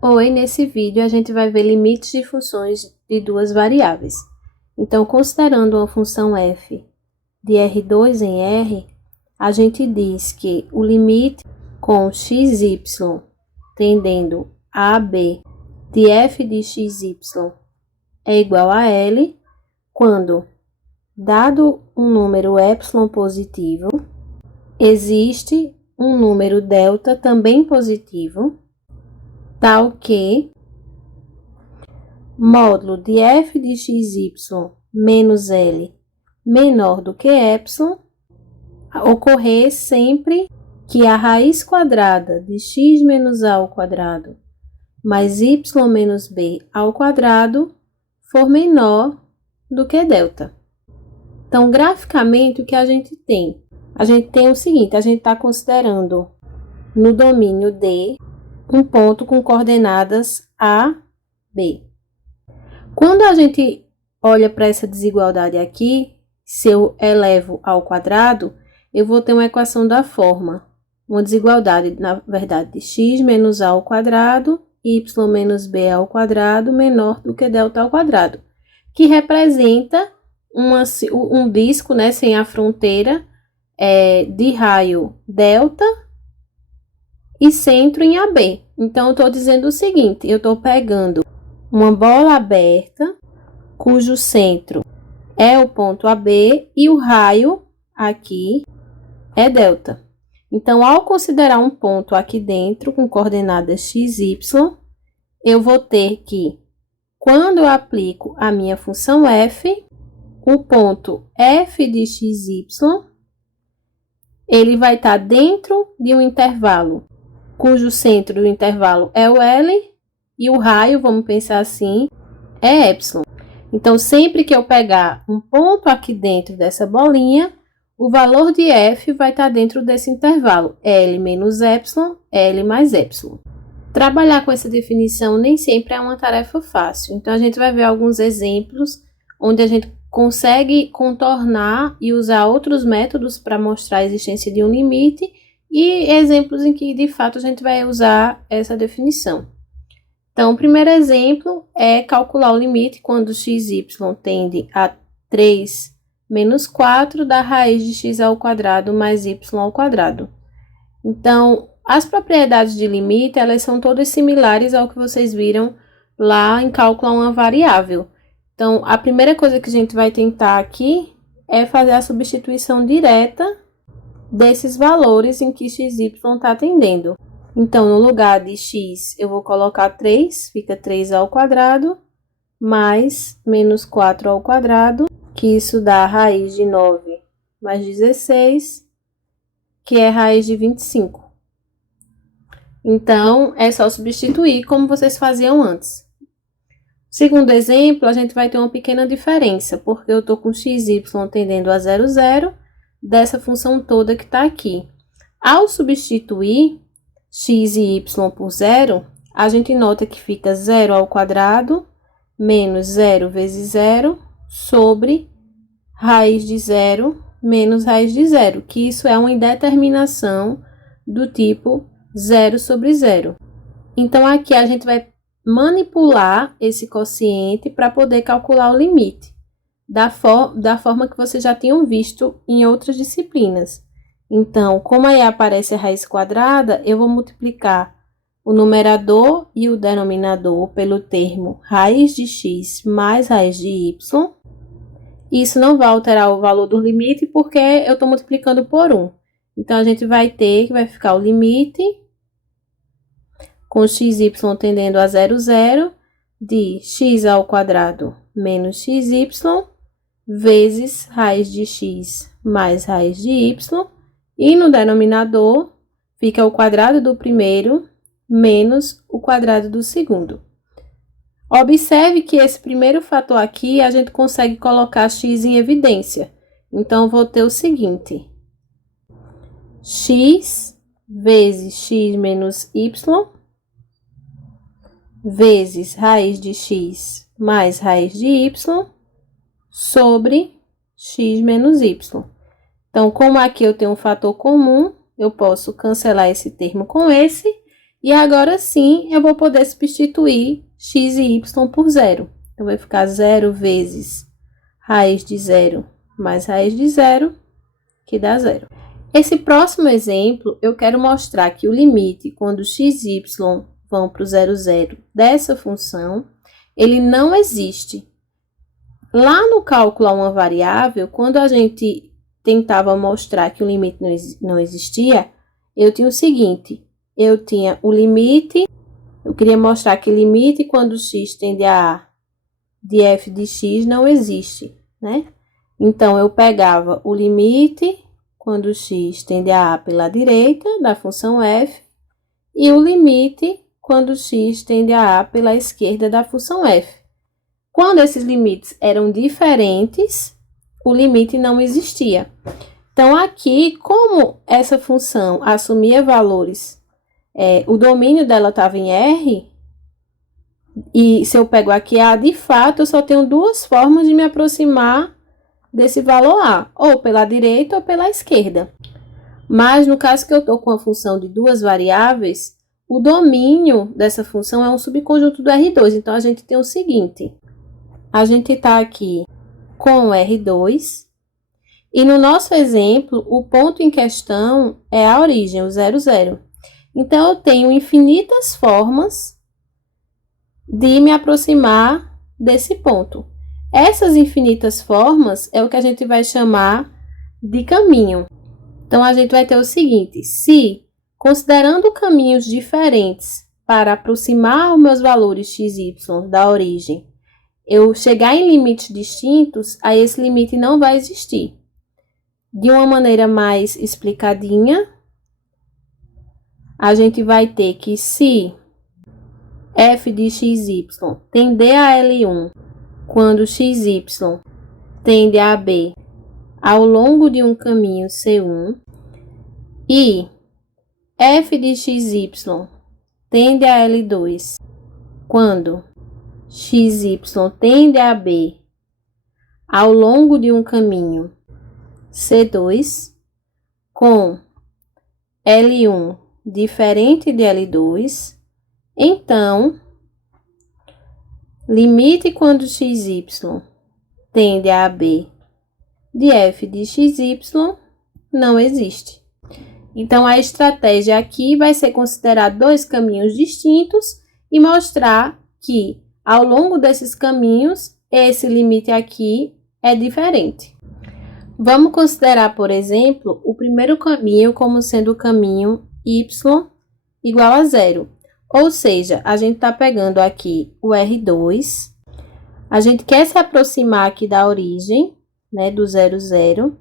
Oi, nesse vídeo a gente vai ver limites de funções de duas variáveis. Então, considerando uma função f de R2 em R, a gente diz que o limite com xy tendendo a b de f de xy é igual a L quando, dado um número epsilon positivo, existe um número delta também positivo, tal que módulo de f de xy menos L menor do que epsilon ocorrer sempre que a raiz quadrada de x menos a ao quadrado mais y menos b ao quadrado for menor do que delta. Então, graficamente, o que a gente tem? A gente tem o seguinte, a gente está considerando no domínio D um ponto com coordenadas A, B. Quando a gente olha para essa desigualdade aqui, se eu elevo ao quadrado, eu vou ter uma equação da forma, uma desigualdade, na verdade, de x menos a ao quadrado, y menos b ao quadrado, menor do que delta ao quadrado, que representa um disco, né, sem a fronteira, de raio delta e centro em AB. Então, eu estou dizendo o seguinte, eu estou pegando uma bola aberta, cujo centro é o ponto AB e o raio aqui é delta. Então, ao considerar um ponto aqui dentro com coordenadas x, y, eu vou ter que, quando eu aplico a minha função f, o ponto f de xy, ele vai estar dentro de um intervalo, cujo centro do intervalo é o L, e o raio, vamos pensar assim, é epsilon. Então, sempre que eu pegar um ponto aqui dentro dessa bolinha, o valor de f vai estar dentro desse intervalo, L menos epsilon, L mais epsilon. Trabalhar com essa definição nem sempre é uma tarefa fácil. Então, a gente vai ver alguns exemplos onde a gente consegue contornar e usar outros métodos para mostrar a existência de um limite e exemplos em que, de fato, a gente vai usar essa definição. Então, o primeiro exemplo é calcular o limite quando xy tende a 3 menos 4 da raiz de x ao quadrado mais y ao quadrado. Então, as propriedades de limite, elas são todas similares ao que vocês viram lá em cálculo a uma variável. Então, a primeira coisa que a gente vai tentar aqui é fazer a substituição direta desses valores em que xy está tendendo. Então, no lugar de x, eu vou colocar 3, fica 3 ao quadrado, mais menos 4 ao quadrado, que isso dá a raiz de 9 mais 16, que é raiz de 25. Então, é só substituir como vocês faziam antes. Segundo exemplo, a gente vai ter uma pequena diferença, porque eu estou com xy tendendo a 0, 0, dessa função toda que está aqui. Ao substituir x e y por 0, a gente nota que fica 0 ao quadrado menos 0 vezes 0 sobre raiz de 0 menos raiz de 0, que isso é uma indeterminação do tipo 0 sobre 0. Então, aqui a gente vai manipular esse quociente para poder calcular o limite, da forma que vocês já tinham visto em outras disciplinas. Então, como aí aparece a raiz quadrada, eu vou multiplicar o numerador e o denominador pelo termo raiz de x mais raiz de y. Isso não vai alterar o valor do limite, porque eu estou multiplicando por 1. Então, a gente vai ter que vai ficar o limite com xy tendendo a 0, 0, de x ao quadrado menos xy vezes raiz de x mais raiz de y, e no denominador fica o quadrado do primeiro menos o quadrado do segundo. Observe que esse primeiro fator aqui, a gente consegue colocar x em evidência. Então, vou ter o seguinte, x vezes x menos y vezes raiz de x mais raiz de y sobre x menos y. Então, como aqui eu tenho um fator comum, eu posso cancelar esse termo com esse E agora sim, eu vou poder substituir x e y por zero. Então, vai ficar 0 vezes raiz de zero mais raiz de zero, que dá zero. Esse próximo exemplo, eu quero mostrar que o limite, quando x e y vão para o 0, 0 dessa função, ele não existe. Lá no cálculo a uma variável, quando a gente tentava mostrar que o limite não existia, eu tinha o seguinte, eu tinha o limite, eu queria mostrar que o limite quando x tende a A de f de x não existe, né? Então, eu pegava o limite quando x tende a A pela direita da função f e o limite quando x tende a A pela esquerda da função f. Quando esses limites eram diferentes, o limite não existia. Então, aqui, como essa função assumia valores, o domínio dela estava em R, e se eu pego aqui A, de fato, eu só tenho duas formas de me aproximar desse valor A, ou pela direita ou pela esquerda. Mas, no caso que eu estou com a função de duas variáveis, o domínio dessa função é um subconjunto do R2. Então, a gente tem o seguinte, a gente está aqui com o R2, e no nosso exemplo, o ponto em questão é a origem, o 0, 0. Então, eu tenho infinitas formas de me aproximar desse ponto. Essas infinitas formas é o que a gente vai chamar de caminho. Então, a gente vai ter o seguinte, se, considerando caminhos diferentes para aproximar os meus valores x e y da origem, eu chegar em limites distintos, aí esse limite não vai existir. De uma maneira mais explicadinha, a gente vai ter que se f de xy tender a L1, quando xy tende a B ao longo de um caminho C1, e f de xy tende a L2, quando xy tende a B ao longo de um caminho C2, com L1 diferente de L2, então, limite quando xy tende a B de f de xy não existe. Então, a estratégia aqui vai ser considerar dois caminhos distintos e mostrar que, ao longo desses caminhos, esse limite aqui é diferente. Vamos considerar, por exemplo, o primeiro caminho como sendo o caminho y igual a zero. Ou seja, a gente está pegando aqui o R2, a gente quer se aproximar aqui da origem, né, do 0, 0,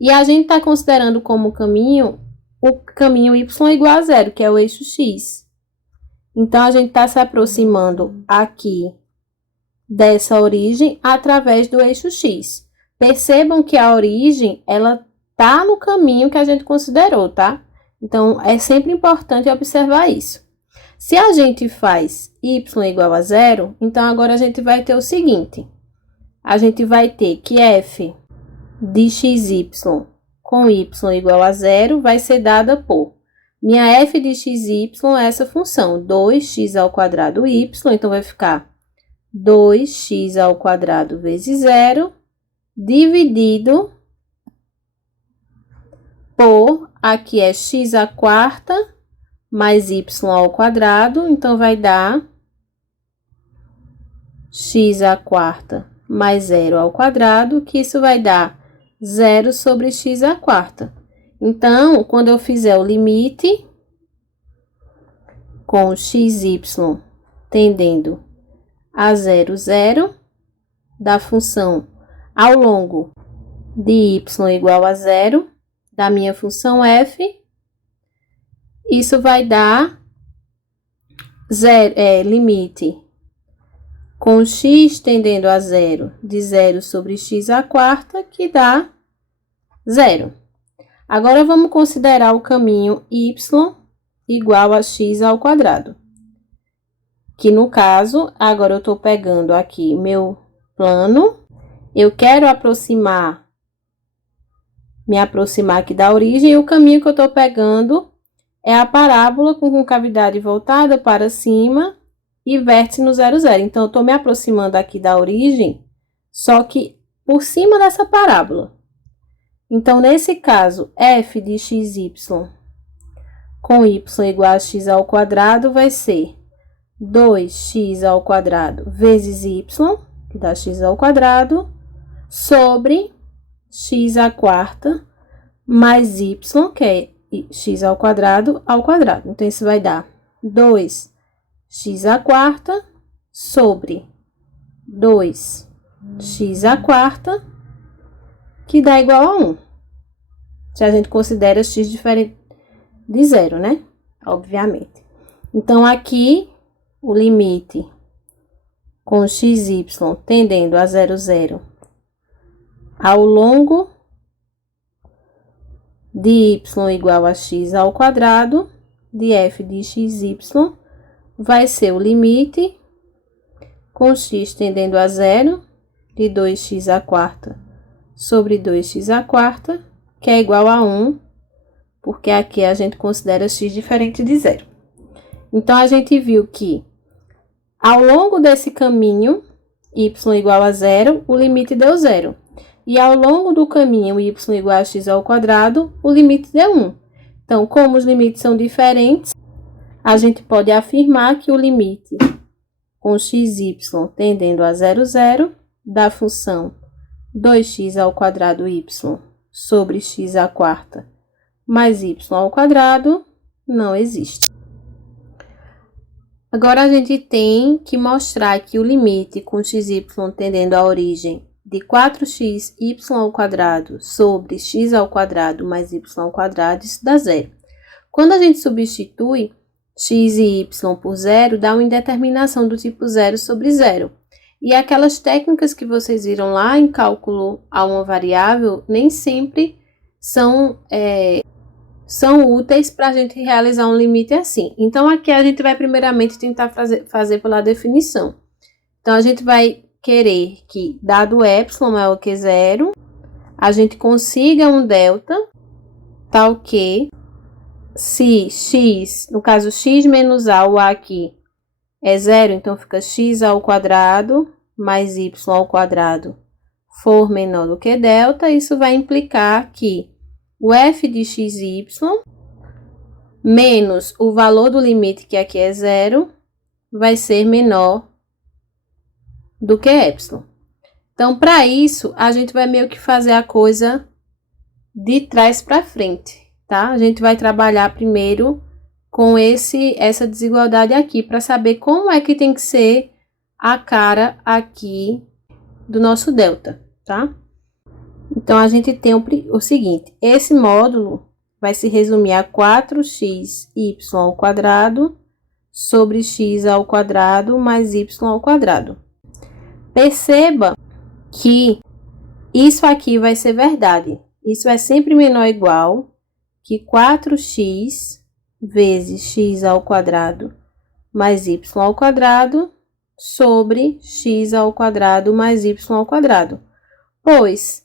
e a gente está considerando como caminho o caminho y igual a zero, que é o eixo x. Então, a gente está se aproximando aqui dessa origem através do eixo x. Percebam que a origem, ela está no caminho que a gente considerou, tá? Então, é sempre importante observar isso. Se a gente faz y igual a zero, então agora a gente vai ter o seguinte. A gente vai ter que f de xy com y igual a zero vai ser dada por minha f de xy é essa função, 2x ao quadrado y, então vai ficar 2x ao quadrado vezes zero, dividido por, aqui é x à quarta, mais y ao quadrado, então vai dar x à quarta mais zero ao quadrado, que isso vai dar 0 sobre x à quarta. Então, quando eu fizer o limite com xy tendendo a 0, 0, da função ao longo de y igual a zero, da minha função f, isso vai dar limite com x tendendo a zero, de 0 sobre x à quarta, que dá 0. Agora, vamos considerar o caminho y igual a x ao quadrado. Que, no caso, agora eu estou pegando aqui meu plano, eu quero me aproximar aqui da origem, e o caminho que eu estou pegando é a parábola com concavidade voltada para cima e vértice no 0, 0. Então, eu estou me aproximando aqui da origem, só que por cima dessa parábola. Então, nesse caso, f de xy com y igual a x ao quadrado vai ser 2x ao quadrado vezes y, que dá x ao quadrado, sobre x à quarta, mais y, que é x ao quadrado. Então, isso vai dar 2x à quarta sobre 2x à quarta, que dá igual a 1. Se a gente considera x diferente de 0, né? Obviamente. Então, aqui, o limite com xy tendendo a 0, 0 ao longo de y igual a x ao quadrado de f de xy vai ser o limite com x tendendo a 0 de 2x à quarta sobre 2x à quarta, que é igual a 1, porque aqui a gente considera x diferente de 0. Então, a gente viu que ao longo desse caminho, y igual a 0, o limite deu 0. E ao longo do caminho, y igual a x ao quadrado, o limite deu 1. Então, como os limites são diferentes, a gente pode afirmar que o limite com xy tendendo a 0, 0 da função 2x ao quadrado y sobre x à quarta mais y ao quadrado não existe. Agora, a gente tem que mostrar que o limite com xy tendendo à origem de 4x y ao quadrado sobre x ao quadrado mais y ao quadrado, isso dá 0. Quando a gente substitui x e y por 0, dá uma indeterminação do tipo 0 sobre 0. E aquelas técnicas que vocês viram lá em cálculo a uma variável, nem sempre são úteis para a gente realizar um limite assim. Então, aqui a gente vai primeiramente tentar fazer pela definição. Então, a gente vai querer que, dado epsilon maior que 0, a gente consiga um delta, tal que, se x, no caso x menos a, o a aqui é 0, então fica x ao quadrado mais y ao quadrado for menor do que delta, isso vai implicar que o f de xy menos o valor do limite, que aqui é 0, vai ser menor do que epsilon. Então, para isso, a gente vai meio que fazer a coisa de trás para frente, tá? A gente vai trabalhar primeiro com essa desigualdade aqui, para saber como é que tem que ser a cara aqui do nosso delta, tá? Então, a gente tem o seguinte, esse módulo vai se resumir a 4xy ao quadrado sobre x ao quadrado mais y ao quadrado. Perceba que isso aqui vai ser verdade. Isso é sempre menor ou igual que 4x vezes x ao quadrado mais y ao quadrado sobre x ao quadrado mais y ao quadrado. Pois,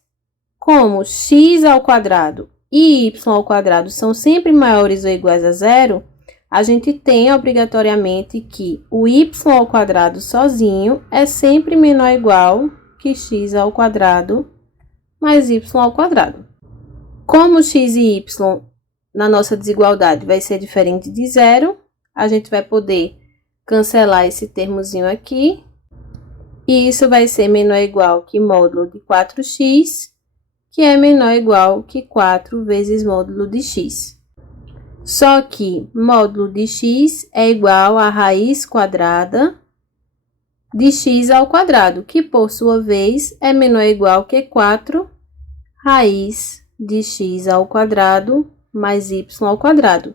como x ao quadrado e y ao quadrado são sempre maiores ou iguais a 0, a gente tem obrigatoriamente que o y ao quadrado sozinho é sempre menor ou igual que x ao quadrado mais y ao quadrado. Como x e y na nossa desigualdade vai ser diferente de 0, a gente vai poder cancelar esse termozinho aqui, e isso vai ser menor ou igual que módulo de 4x, que é menor ou igual que 4 vezes módulo de x. Só que módulo de x é igual a raiz quadrada de x ao quadrado, que por sua vez é menor ou igual que 4 raiz de x ao quadrado mais y ao quadrado,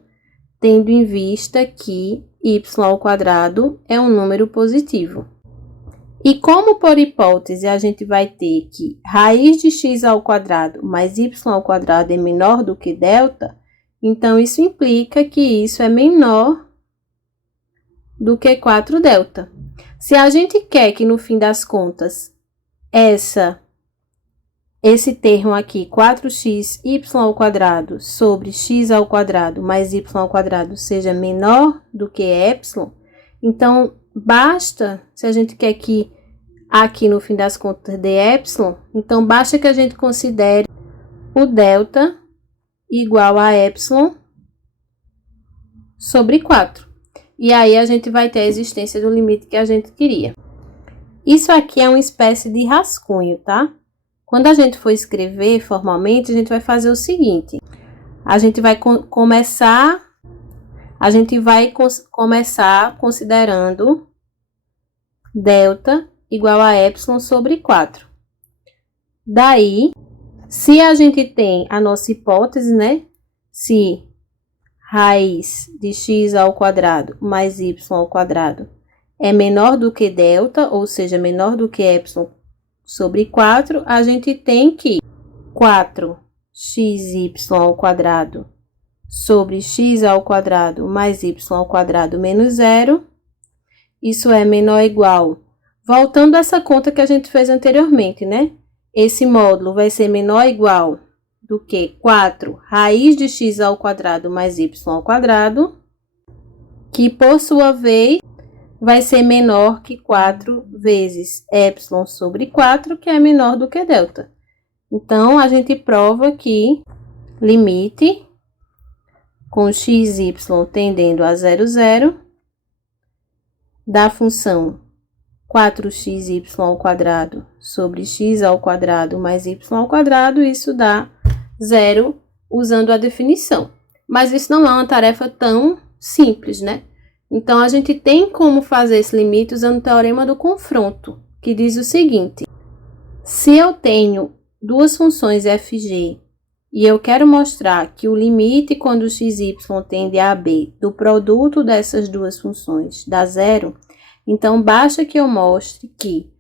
tendo em vista que y ao quadrado é um número positivo. E como por hipótese a gente vai ter que raiz de x ao quadrado mais y ao quadrado é menor do que delta, então isso implica que isso é menor do que 4 delta. Se a gente quer que no fim das contas essa esse termo aqui, 4xy² sobre x² mais y² seja menor do que epsilon, então, basta, se a gente quer que aqui no fim das contas dê epsilon, então basta que a gente considere o delta igual a epsilon sobre 4. E aí a gente vai ter a existência do limite que a gente queria. Isso aqui é uma espécie de rascunho, tá? Quando a gente for escrever formalmente, a gente vai fazer o seguinte. A gente vai começar considerando delta igual a epsilon sobre 4. Daí, se a gente tem a nossa hipótese, né? Se raiz de x² mais y² é menor do que delta, ou seja, menor do que epsilon sobre 4, a gente tem que 4xy² sobre x² mais y² menos 0, isso é menor ou igual. Voltando a essa conta que a gente fez anteriormente, né? Esse módulo vai ser menor ou igual do que 4 raiz de x² mais y², que por sua vez vai ser menor que 4 vezes epsilon sobre 4, que é menor do que delta. Então, a gente prova que limite com xy tendendo a 0, 0, da função 4xy² sobre x² mais y², isso dá 0 usando a definição. Mas isso não é uma tarefa tão simples, né? Então, a gente tem como fazer esse limite usando o teorema do confronto, que diz o seguinte: se eu tenho duas funções fg e eu quero mostrar que o limite quando xy tende a b do produto dessas duas funções dá 0, então basta que eu mostre que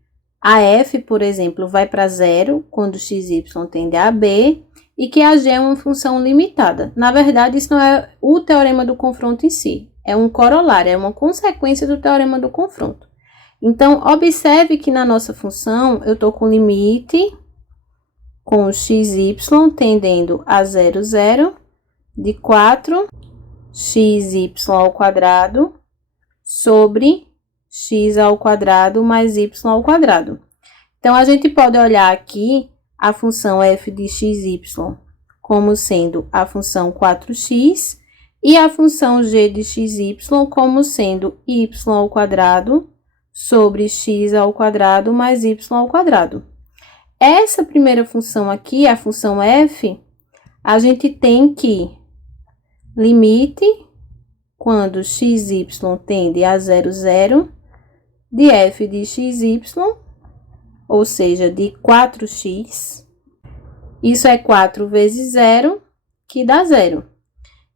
a f, por exemplo, vai para 0 quando xy tende a b e que a g é uma função limitada. Na verdade, isso não é o teorema do confronto em si, é um corolário, é uma consequência do teorema do confronto. Então, observe que na nossa função eu estou com limite com xy tendendo a 0, 0 de 4xy² sobre x² mais y². Então, a gente pode olhar aqui a função f de xy como sendo a função 4x e a função g de xy como sendo y² sobre x² mais y². Essa primeira função aqui, a função f, a gente tem que limite quando xy tende a 0, 0 de f de xy, ou seja, de 4x. Isso é 4 vezes 0, que dá 0.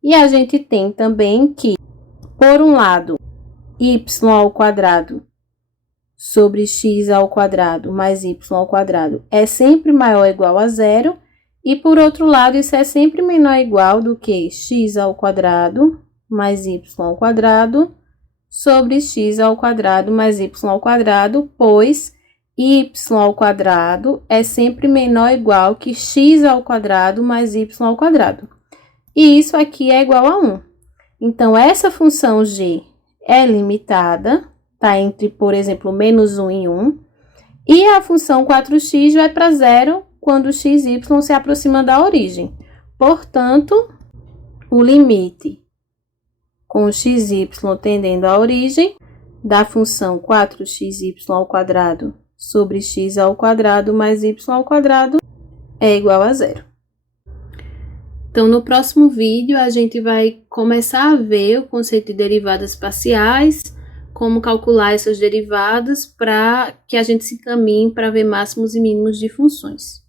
E a gente tem também que, por um lado, y² sobre x² mais y² é sempre maior ou igual a 0. E, por outro lado, isso é sempre menor ou igual do que x² mais y² sobre x² mais y², pois y² é sempre menor ou igual que x² mais y². E isso aqui é igual a 1. Então, essa função g é limitada, tá? Entre, por exemplo, menos 1 e 1. E a função 4x vai para 0 quando xy se aproxima da origem. Portanto, o limite com xy tendendo à origem da função 4xy² sobre x² mais y² é igual a 0. Então, no próximo vídeo, a gente vai começar a ver o conceito de derivadas parciais, como calcular essas derivadas para que a gente se encaminhe para ver máximos e mínimos de funções.